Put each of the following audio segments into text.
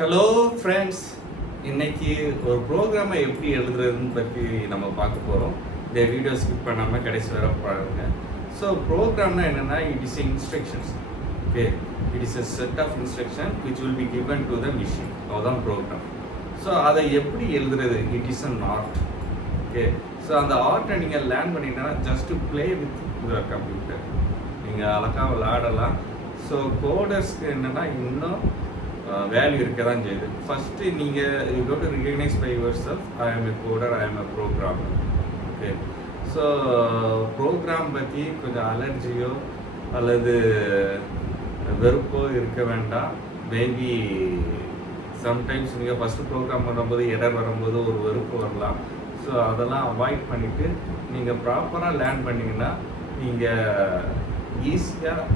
Hello friends, இன்னைக்கு ஒரு ப்ரோக்ராமை எப்படி எழுதுறதுன்னு பற்றி நம்ம பார்க்க போகிறோம். இந்த வீடியோ ஸ்கிப் பண்ணாமல் கடைசி வர பாருங்க. ஸோ ப்ரோக்ராம்னா என்னென்னா, it is instructions. Okay, it is a set of instruction which will be given to the machine. அதுதான் ப்ரோக்ராம். ஸோ அதை எப்படி எழுதுறது, it is an art. Okay, so அந்த ஆர்ட்டை நீங்கள் லேர்ன் பண்ணிங்கன்னா just play with your computer. நீங்கள் அழகாக விளையாடலாம். ஸோ கோடர்ஸ்க்கு என்னென்னா இன்னும் வேல்யூ இருக்க தான் செய்யுது. ஃபஸ்ட்டு நீங்கள் you go to recognise by yourself, I am a coder, I am a programmer. Okay, so program பற்றி கொஞ்சம் அலர்ஜியோ அல்லது வெறுப்போ இருக்க வேண்டாம். மேபி சம்டைம்ஸ் நீங்கள் ஃபஸ்ட்டு ப்ரோக்ராம் பண்ணும்போது எரர் வரும்போது ஒரு வெறுப்பு வரலாம். ஸோ அதெல்லாம் அவாய்ட் பண்ணிவிட்டு நீங்கள் ப்ராப்பராக லேர்ன் பண்ணிங்கன்னா நீங்கள் ஈஸியாக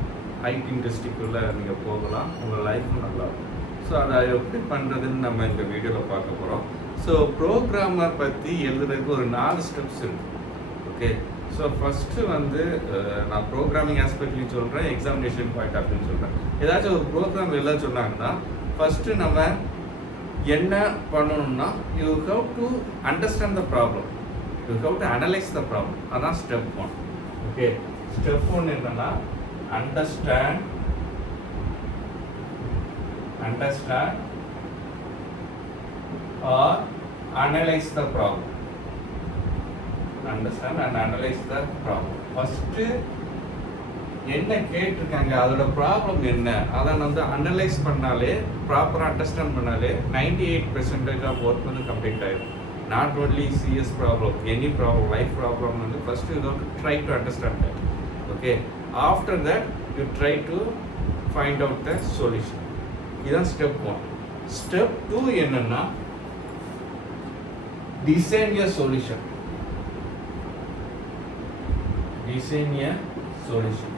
ஐடி இண்டஸ்ட்ரிக்குள்ளே நீங்கள் போகலாம். உங்கள் லைஃப்பும் நல்லாயிருக்கும். ஸோ அதை எப்படி பண்ணுறதுன்னு நம்ம இந்த வீடியோவில் பார்க்க போகிறோம். ஸோ ப்ரோக்ராமர் பற்றி எழுதுறதுக்கு ஒரு 4 ஸ்டெப்ஸ் இருக்குது. ஓகே, ஸோ ஃபஸ்ட்டு நான் ப்ரோக்ராமிங் ஆஸ்பெக்ட்லையும் சொல்கிறேன், எக்ஸாமினேஷன் பாயிண்ட் ஆஃப் வியூன்னு சொல்கிறேன். ஏதாச்சும் ஒரு ப்ரோக்ராம் எழுத சொன்னாங்கன்னா ஃபஸ்ட்டு நம்ம என்ன பண்ணணும்னா, you have to understand the problem, you have to analyse the problem. அதான் ஸ்டெப் 1. ஓகே, ஸ்டெப் 1 என்னன்னா, understand or analyze the problem. Understand and analyze the problem. First என்ன கேட்டிருக்காங்க, அதோட ப்ராப்ளம் என்ன, அதை அனலைஸ் பண்ணாலே, ப்ராப்பராக அண்டர்ஸ்டாண்ட் பண்ணாலே 98% ஆஃப் ஒர்க் கம்ப்ளீட் ஆகிடும். Not only CS problem, any problem, life problem first you have to try to understand that. Okay, after that you try to find out the solution. இதான் step 1. step 2 என்னன்னா, design a solution. design a solution.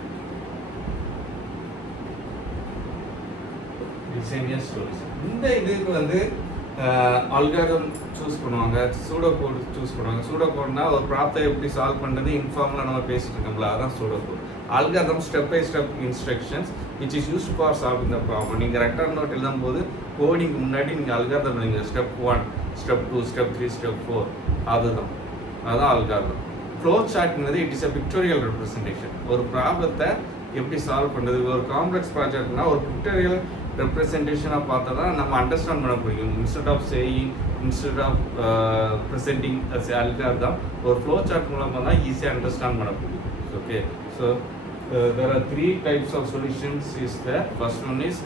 design a solution. இந்த இதுக்கு algorithm choose பண்ணுவாங்க, pseudo code choose பண்ணுவாங்க. Pseudo கோட்னா ஒரு ப்ராப்ளத்தை எப்படி solve பண்ணுறது இன்ஃபார்மலாக நம்ம பேசிட்டு இருக்கோம்ல, அதான் pseudo code. Algorithm step by step instructions which is used for solving the problem. நீங்கள் ரெக்டார் நோட் எழுதும் போது கோடிங் முன்னாடி நீங்கள் அல்காரிதம் நீங்கள் ஸ்டெப் 1, ஸ்டெப் 2, ஸ்டெப் 3, ஸ்டெப் 4, அதுதான் அல்காரிதம். ஃப்ளோ சார்ட்ங்கிறது it is a pictorial representation. ஒரு ப்ராப்ளத்தை எப்படி சால்வ் பண்ணுறது, ஒரு காம்ப்ளெக்ஸ் ப்ராஜெக்ட்னா ஒரு பிக்டோரியல் ரெப்ரஸன்டேஷனாக பார்த்தா தான் நம்ம அண்டர்ஸ்டாண்ட் பண்ண முடியும். Instead of saying, instead of presenting as algorithm, ஒரு ஃப்ளோ சார்ட் மூலமாக தான் ஈஸியாக அண்டர்ஸ்டாண்ட் பண்ண முடியும். Okay, so there are 3 types of solutions is there. First one is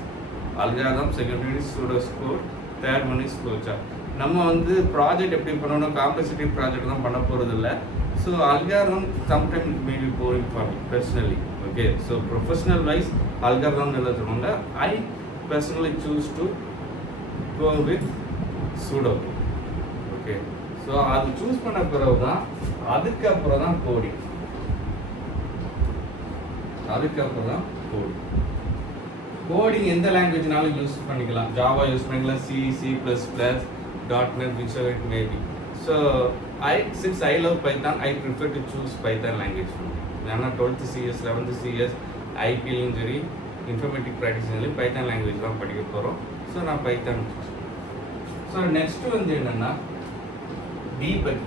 algorithm, second one is pseudocode, third one is flowchart. நம்ம project எப்படி பண்ணணும், complexity project தான் பண்ண போகிறது இல்லை. So algorithm sometime it may be boring for me personally. Okay, so professional wise algorithm எழுத சொல்லுவாங்க. I personally choose to go with pseudocode. Okay, so அது சூஸ் பண்ண பிறகு தான் அதுக்கப்புறம் தான் கோடிங். கோடிங் எந்த லாங்குவேஜ்னாலும் யூஸ் பண்ணிக்கலாம். ஜாவா யூஸ் பண்ணிக்கலாம், C, C++, .NET, whichever it may be. So since I love Python, I prefer to choose Python language. ஏன்னா 12th CS, 11th CS, ஐபிலையும் சரி, இன்ஃபர்மேட்டிக் ப்ராக்டிஸ்லையும் பைத்தான் லாங்குவேஜ் தான் படிக்க போகிறோம். ஸோ நான் பைத்தான். ஸோ நெக்ஸ்ட் என்னென்னா debug.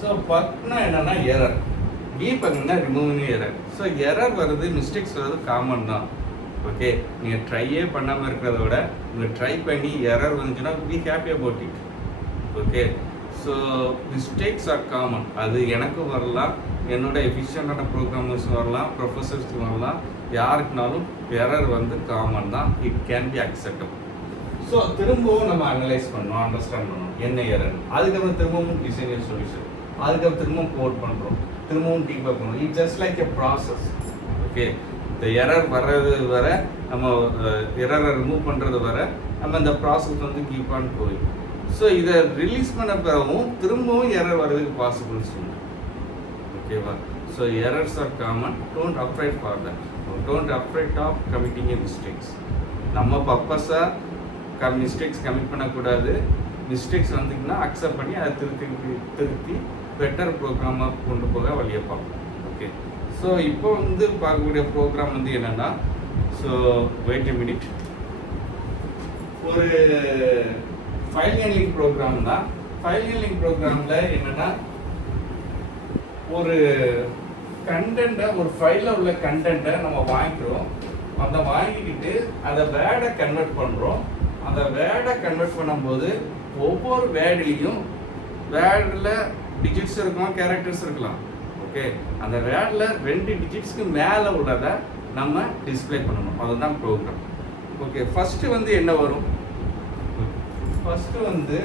So பக்னா என்னன்னா error, டீபக்னா ரிமூவிங் எரர். ஸோ எரர் வருது, மிஸ்டேக்ஸ் வருது காமன் தான். ஓகே, நீங்கள் ட்ரையே பண்ணாமல் இருக்கிறத விட நீங்கள் ட்ரை பண்ணி எரர் வந்துச்சுன்னா be happy about it. Okay, so mistakes R common. அது எனக்கும் வரலாம், என்னோட எஃபிஷியண்டான ப்ரோக்ராமர்ஸும் வரலாம், ப்ரொஃபஸர்ஸ்க்கும் வரலாம், யாருக்குனாலும் எரர் காமன் தான். It can be acceptable. So திரும்பவும் நம்ம அனலைஸ் பண்ணணும், அண்டர்ஸ்டாண்ட் பண்ணணும் என்ன எரர். அதுக்கப்புறம் திரும்பவும் டிசைன் சொல்யூஷன், அதுக்கப்புறம் திரும்பவும் கோட் பண்ணுறோம், திரும்பவும் டீபக் பண்ணுறோம். It just like a process. Okay, இந்த எரர் வர்றது வர, நம்ம எரரை ரிமூவ் பண்ணுறது வர நம்ம இந்த ப்ராசஸ் கீப் ஆன் போய். ஸோ இதை ரிலீஸ் பண்ண பிறகும் திரும்பவும் எரர் வர்றதுக்கு பாசிபிள்ஸ் உண்டு. ஓகேவா? So errors are common. Don't afraid for that. Don't afraid of committing a mistakes. நம்ம பர்பஸாக மிஸ்டேக்ஸ் கமிட் பண்ணக்கூடாது. மிஸ்டேக்ஸ் வந்துக்குன்னா அக்செப்ட் பண்ணி அதை திருத்தி பெட்டர் ப்ரோக்ராமாக கொண்டு போக வழியை பார்ப்போம். ஓகே, ஸோ இப்போ வந்து பார்க்கக்கூடிய ப்ரோக்ராம் வந்து என்னென்னா, ஸோ வெயிட் எ மினிட், ஒரு ஃபைல் ஹேண்ட்லிங் ப்ரோக்ராம் தான். ஃபைல் ஹேண்ட்லிங் ப்ரோக்ராமில் என்னென்னா, ஒரு கண்டென்ட்டை, ஒரு ஃபைலில் உள்ள கண்டென்ட்டை நம்ம வாங்கிக்கிறோம். அந்த வாங்கிக்கிட்டு அதை வேர்டை கன்வெர்ட் பண்ணுறோம். அந்த வேர்டை கன்வெர்ட் பண்ணும்போது ஒவ்வொரு வேர்ட்லேயும் வேர்டில் டிஜிட்ஸ் இருக்கலாம், கேரக்டர்ஸ் இருக்கலாம். ஓகே, அந்த வேர்டில் 2 டிஜிட்ஸ்க்கு மேலே உள்ளதை நம்ம டிஸ்பிளே பண்ணணும். அதுதான் ப்ரோக்ராம். ஓகே, ஃபஸ்ட்டு வந்து என்ன வரும்? ஃபஸ்ட்டு வந்து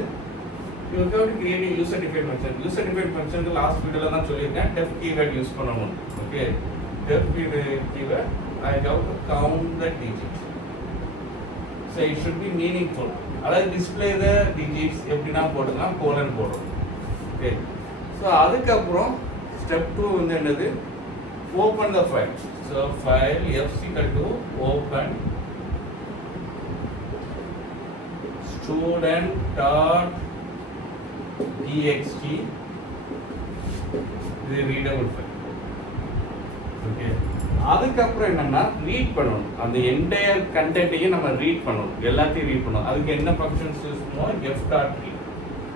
you have to create a user defined function. User defined function last வீடியோல தான் சொல்லியிருக்கேன். def keyword யூஸ் பண்ணணும். Okay, def keyword I have to count the digits. So it should be meaningful. அதாவது display the digits எப்படினா போட்டுக்கலாம், colon போடுறோம். Okay, so அதுக்கப்புறம் step 2 வந்து என்னது? open the file. So file f=to open student.txt. இது readable file. Okay, அதுக்கப்புறம் என்னன்னா ரீட் பண்ணணும். அந்த என்டையர் கண்டென்ட்டையும் நம்ம ரீட் பண்ணணும், எல்லாத்தையும் ரீட் பண்ணணும். அதுக்கு என்ன ஃபங்க்ஷன்ஸ் யூஸ் பண்ணுவோம்? f.read.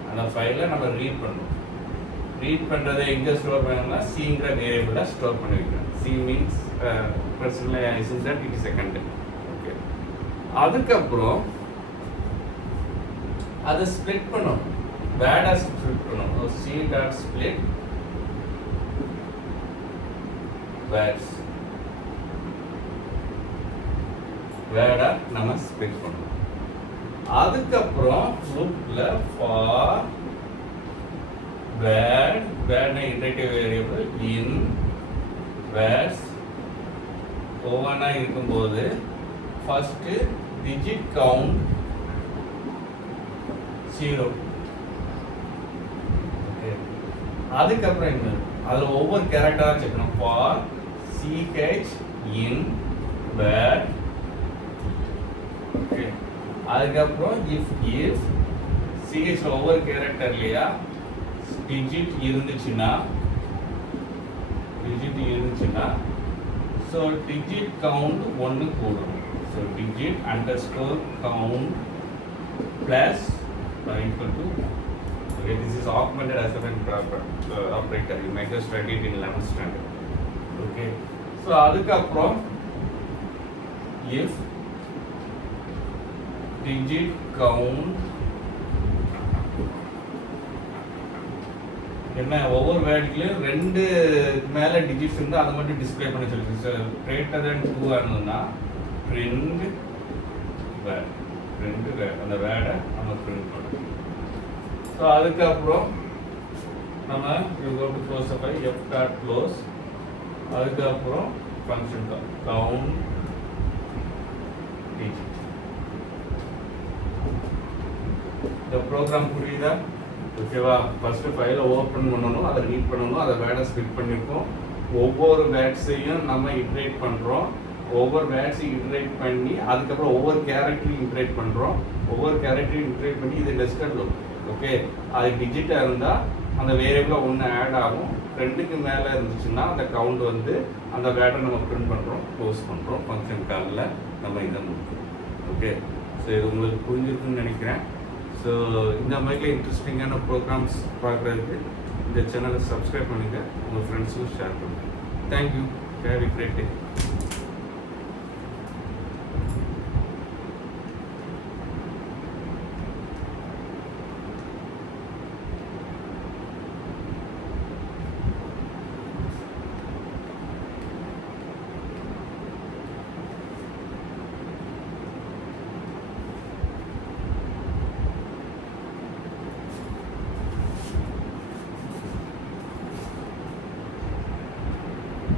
அந்த ஃபைலை நம்ம ரீட் பண்ணணும். ரீட் பண்ணுறதை எங்கே ஸ்டோர் பண்ணணும்னா சிங்கிற வேரியபிளில் ஸ்டோர் பண்ணி வைக்கிறோம். C means personalisation that it is a content. Okay, அதுக்கப்புறம் அதை ஸ்ப்ளிட் பண்ணணும். வேர்டை ஸ்ப்ளிட் பண்ணணும். c.split words. வேர்டை நம்ம ஸ்ப்ளிட் பண்ணணும். அதுக்கப்புறம் லூப்ல ஃபார் வேர்ட்னா இன்டரேட்டிவ் வேரியபிள் இன் வேர்ட்ஸ் ஒவ்வொன்றா இருக்கும்போது ஃபர்ஸ்ட் டிஜிட் கவுண்ட் 0. ஓகே, அதுக்கப்புறம் என்ன? அதில் ஒவ்வொரு கேரக்டராக சேர்க்கணும். For ch in word. Okay, அதுக்கப்புறம் if ch ஒவ்வொரு கேரக்டர்லையா டிஜிட் இருந்துச்சுன்னா ஸோ டிஜிட் கவுண்ட் 1 கூடும். So digit underscore count plus equal to, okay, this is augmented assignment operator. You might have studied in 11th standard. Okay, so அதுக்கப்புறம் if digit count என்ன, ஒவ்வொரு வேர்டுலையும் 2 மேலே digits இருந்தால் அதை மட்டும் டிஸ்பிளே பண்ண சொல்லிருக்கு. So greater than 2 ஆனதுன்னா print word, அந்த வேர்டை நம்ம பிரிண்ட் பண்ணணும். ஸோ அதுக்கப்புறம் நம்ம க்ளோஸ் அப்போ f.close. அதுக்கப்புறம் ஃபங்க்ஷன் கவுண்ட் டிஜிட். இந்த ப்ரோக்ராம் புரியுதா? ஓகேவா? ஃபர்ஸ்ட் ஃபைலை ஓப்பன் பண்ணணும், அதை ரீட் பண்ணணும், அதை வேர்டை ஸ்ப்ளிட் பண்ணியிருக்கோம். ஒவ்வொரு வேர்ட்ஸையும் நம்ம இட்ரேட் பண்ணுறோம். ஒவ்வொரு வேர்ட்ஸையும் இன்ட்ரேட் பண்ணி அதுக்கப்புறம் ஒவ்வொரு கேரக்டரையும் இன்ட்ரேட் பண்ணுறோம். ஒவ்வொரு கேரக்டரையும் இன்ட்ரேட் பண்ணி இது நெஸ்டட் லூப். ஓகே, அது டிஜிட்டாக இருந்தால் அந்த வேரியபிளாக 1 ஆட் ஆகும். 2க்கு மேலே இருந்துச்சுன்னா அந்த கவுண்ட் வந்து அந்த வேர்டை நம்ம பிரிண்ட் பண்ணுறோம், க்ளோஸ் பண்ணுறோம். ஃபங்க்ஷன் காலில் நம்ம இதை முடிக்கிறோம். ஓகே, ஸோ இது உங்களுக்கு புரிஞ்சிருக்குன்னு நினைக்கிறேன். ஸோ இந்த மாதிரி இன்ட்ரெஸ்டிங்கான ப்ரோக்ராம்ஸ் பார்க்குறதுக்கு இந்த சேனலை சப்ஸ்கிரைப் பண்ணுங்கள், உங்கள் ஃப்ரெண்ட்ஸுக்கும் ஷேர் பண்ணுங்கள். Thank you. Have a great day.